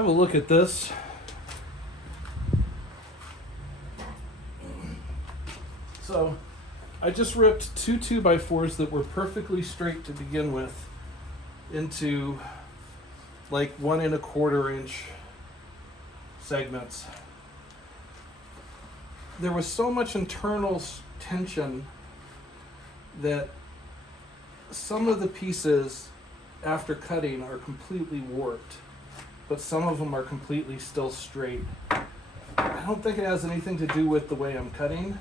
have a look at this. So I just ripped two 2x4s that were perfectly straight to begin with into like 1 1/4 inch segments. There was so much internal tension that some of the pieces after cutting are completely warped, but some of them are completely still straight. I don't think it has anything to do with the way I'm cutting,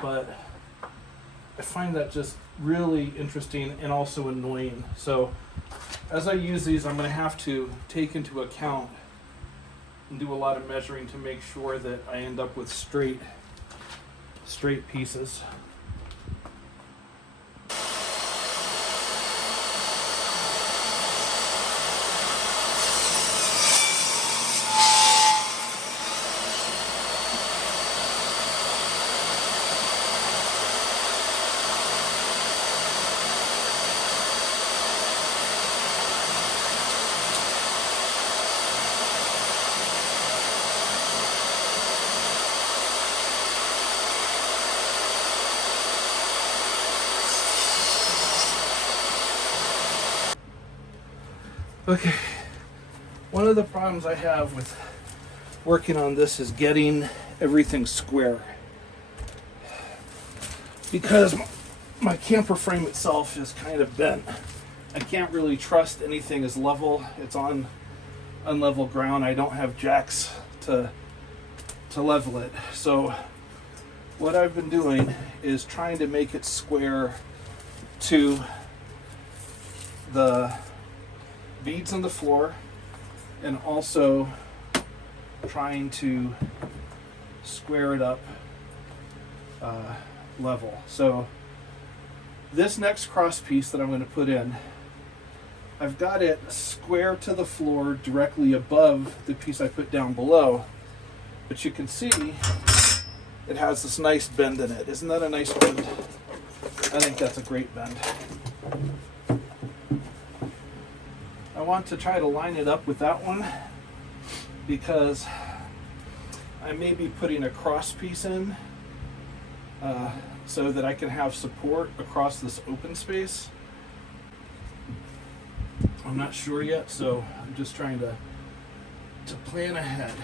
but I find that just really interesting and also annoying. So as I use these, I'm going to have to take into account and do a lot of measuring to make sure that I end up with straight pieces. Okay, one of the problems I have with working on this is getting everything square. Because my camper frame itself is kind of bent, I can't really trust anything as level. It's on unlevel ground. I don't have jacks to level it. So what I've been doing is trying to make it square to the beads on the floor, and also trying to square it up level. So this next cross piece that I'm going to put in, I've got it square to the floor directly above the piece I put down below, but you can see it has this nice bend in it. Isn't that a nice bend? I think that's a great bend. I want to try to line it up with that one because I may be putting a cross piece in so that I can have support across this open space. I'm not sure yet, so I'm just trying to plan ahead.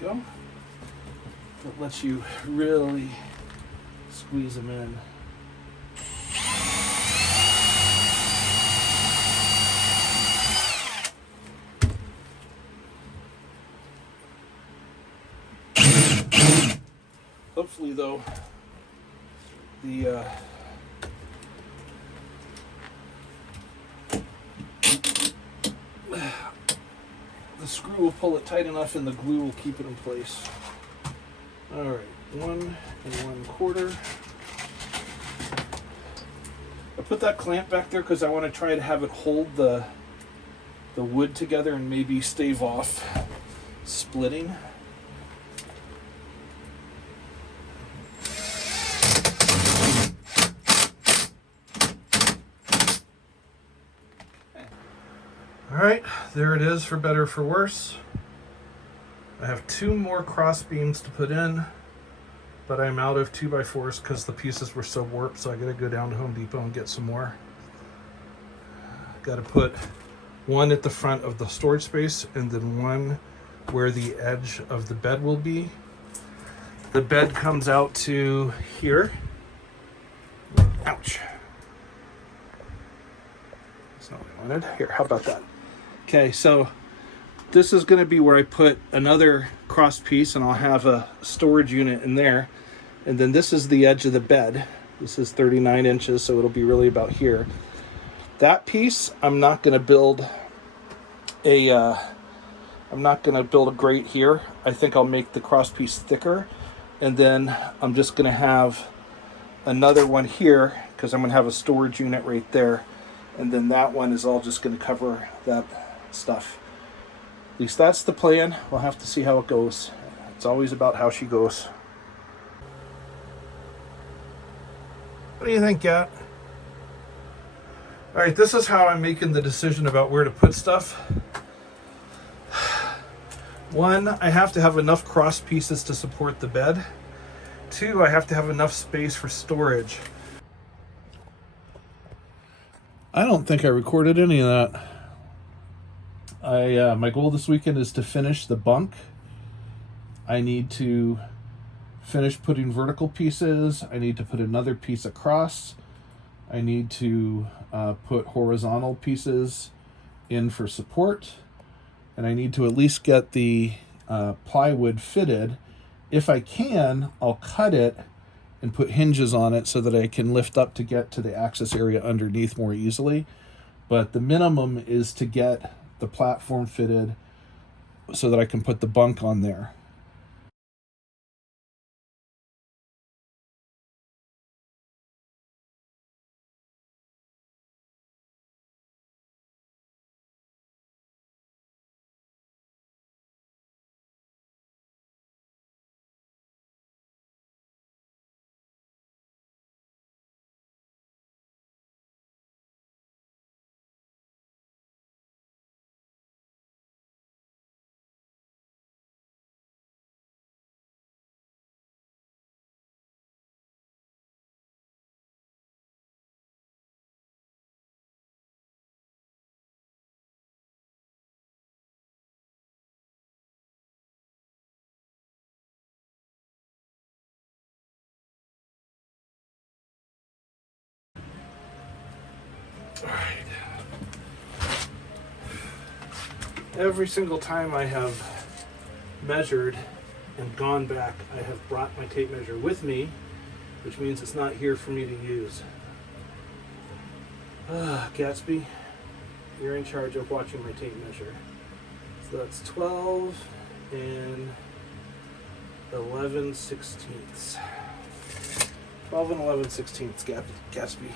Go. That lets you really squeeze them in. Hopefully, though, the screw will pull it tight enough and the glue will keep it in place. All right, 1 1/4. I put that clamp back there because I want to try to have it hold the wood together and maybe stave off splitting. All right, there it is, for better or for worse. I have 2 more cross beams to put in, but I'm out of 2x4s because the pieces were so warped, so I gotta go down to Home Depot and get some more. Gotta put one at the front of the storage space and then one where the edge of the bed will be. The bed comes out to here. Ouch. That's not what I wanted. Here, how about that? Okay, so this is going to be where I put another cross piece, and I'll have a storage unit in there. And then this is the edge of the bed. This is 39 inches, so it'll be really about here. That piece, I'm not going to build a I'm not going to build a grate here. I think I'll make the cross piece thicker, and then I'm just going to have another one here because I'm going to have a storage unit right there, and then that one is all just going to cover that stuff. At least that's the plan. We'll have to see how it goes. It's always about how she goes. What do you think, Kat? All right, this is how I'm making the decision about where to put stuff. One, I have to have enough cross pieces to support the bed. Two, I have to have enough space for storage. I don't think I recorded any of that. My goal this weekend is to finish the bunk. I need to finish putting vertical pieces. I need to put another piece across. I need to put horizontal pieces in for support. And I need to at least get the plywood fitted. If I can, I'll cut it and put hinges on it so that I can lift up to get to the access area underneath more easily. But the minimum is to get the platform fitted so that I can put the bunk on there. All right. Every single time I have measured and gone back, I have brought my tape measure with me, which means it's not here for me to use. Gatsby, you're in charge of watching my tape measure. So that's 12 and 11/16. 12 and 11/16, Gatsby.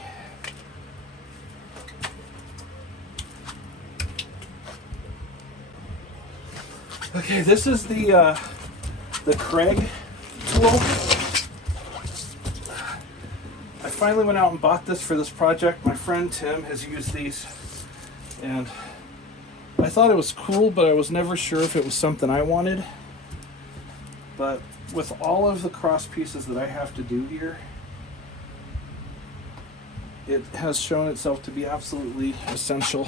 Okay, this is the Craig tool. I finally went out and bought this for this project. My friend Tim has used these, and I thought it was cool, but I was never sure if it was something I wanted. But with all of the cross pieces that I have to do here, it has shown itself to be absolutely essential.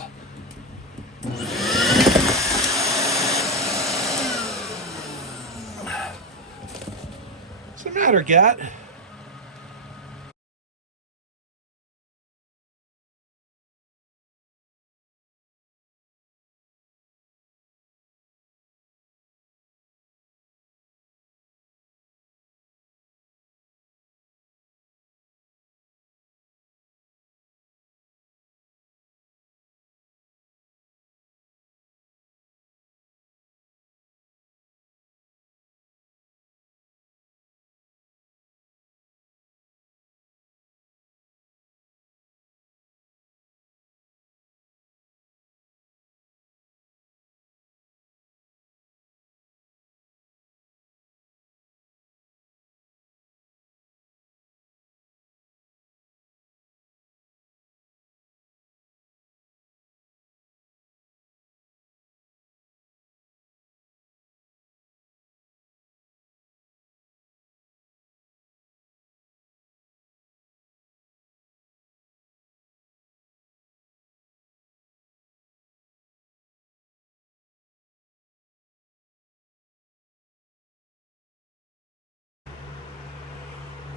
What's the matter, Gat?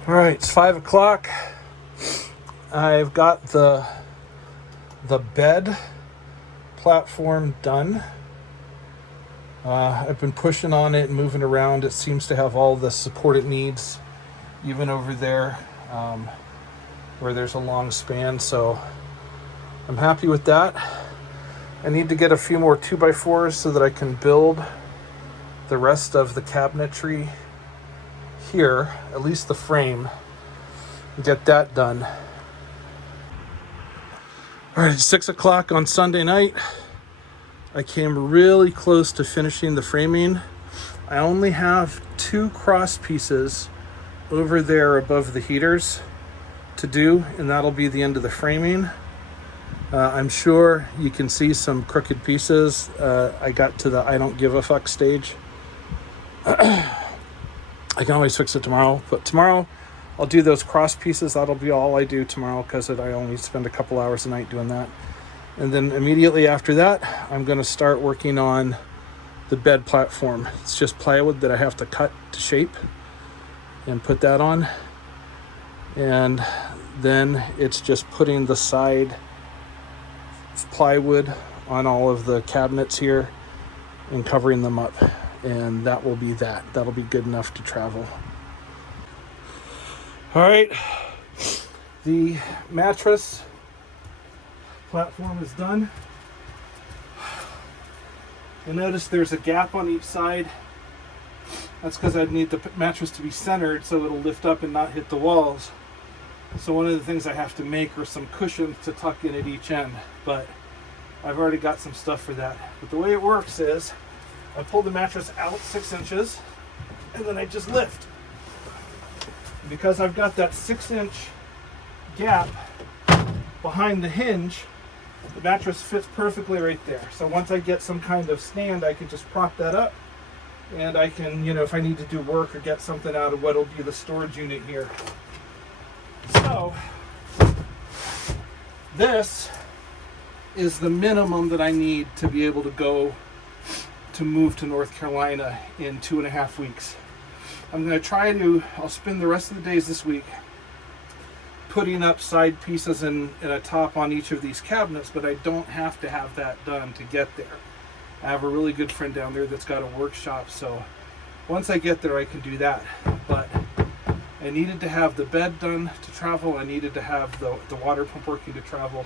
All right, it's 5 o'clock. I've got the bed platform done. I've been pushing on it and moving around. It seems to have all the support it needs, even over there where there's a long span. So I'm happy with that. I need to get a few more 2x4s so that I can build the rest of the cabinetry here, at least the frame, and get that done. All right, 6 o'clock on Sunday night. I came really close to finishing the framing. I only have 2 cross pieces over there above the heaters to do, and that'll be the end of the framing. I'm sure you can see some crooked pieces. I got to the I don't give a fuck stage. I can always fix it tomorrow, but tomorrow I'll do those cross pieces. That'll be all I do tomorrow because I only spend a couple hours a night doing that. And then immediately after that, I'm going to start working on the bed platform. It's just plywood that I have to cut to shape and put that on. And then it's just putting the side plywood on all of the cabinets here and covering them up, and that will be that. That'll be good enough to travel. All right, the mattress platform is done. You'll notice there's a gap on each side. That's because I need the mattress to be centered so it'll lift up and not hit the walls. So one of the things I have to make are some cushions to tuck in at each end, but I've already got some stuff for that. But the way it works is I pull the mattress out 6 inches and then I just lift. Because I've got that 6-inch gap behind the hinge, the mattress fits perfectly right there. So once I get some kind of stand, I can just prop that up, and I can, if I need to do work or get something out of what'll be the storage unit here. So this is the minimum that I need to be able to move to North Carolina in 2.5 weeks. I'm going to I'll spend the rest of the days this week putting up side pieces and a top on each of these cabinets, but I don't have to have that done to get there. I have a really good friend down there that's got a workshop, so once I get there I can do that. But I needed to have the bed done to travel. I needed to have the water pump working to travel.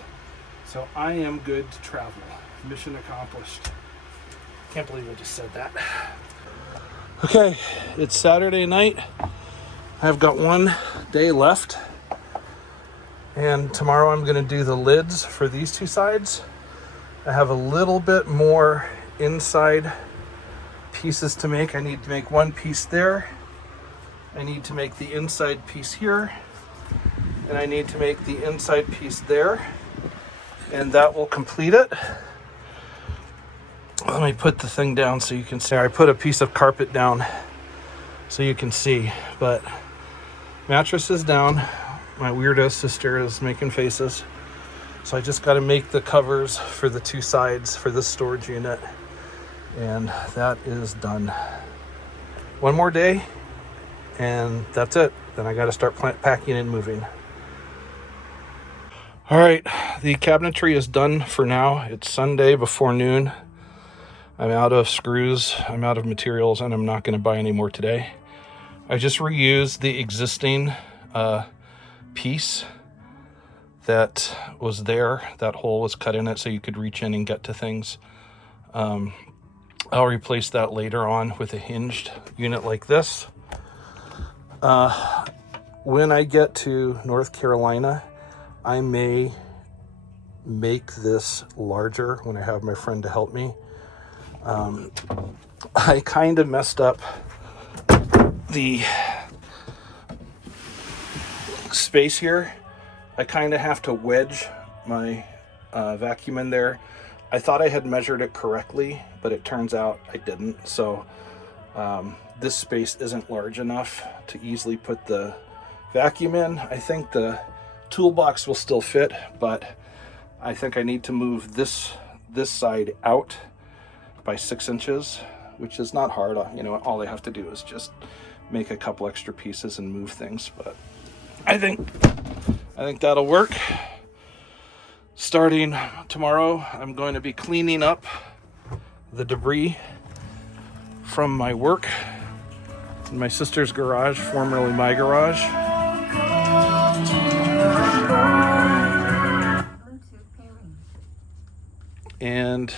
So I am good to travel. Mission accomplished. Can't believe I just said that. Okay, it's Saturday night. I've got 1 day left. And tomorrow I'm going to do the lids for these 2 sides. I have a little bit more inside pieces to make. I need to make 1 piece there. I need to make the inside piece here. And I need to make the inside piece there. And that will complete it. Let me put the thing down so you can see. I put a piece of carpet down so you can see. But mattress is down. My weirdo sister is making faces. So I just got to make the covers for the 2 sides for this storage unit. And that is done. 1 more day and that's it. Then I got to start packing and moving. All right, the cabinetry is done for now. It's Sunday before noon. I'm out of screws, I'm out of materials, and I'm not going to buy any more today. I just reused the existing piece that was there. That hole was cut in it so you could reach in and get to things. I'll replace that later on with a hinged unit like this. When I get to North Carolina, I may make this larger when I have my friend to help me. I kind of messed up the space here. I kind of have to wedge my vacuum in there. I thought I had measured it correctly, but it turns out I didn't. So this space isn't large enough to easily put the vacuum in. I think the toolbox will still fit, but I think I need to move this side out by 6 inches, which is not hard. All I have to do is just make a couple extra pieces and move things, but I think that'll work. Starting tomorrow, I'm going to be cleaning up the debris from my work in my sister's garage, formerly my garage. And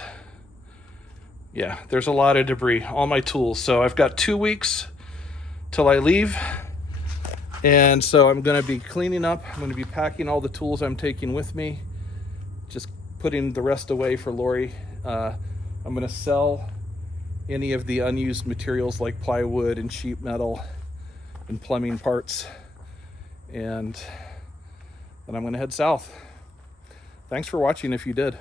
yeah, there's a lot of debris, all my tools. So I've got 2 weeks till I leave. And so I'm gonna be cleaning up. I'm gonna be packing all the tools I'm taking with me, just putting the rest away for Lori. I'm gonna sell any of the unused materials like plywood and sheet metal and plumbing parts. And then I'm gonna head south. Thanks for watching if you did.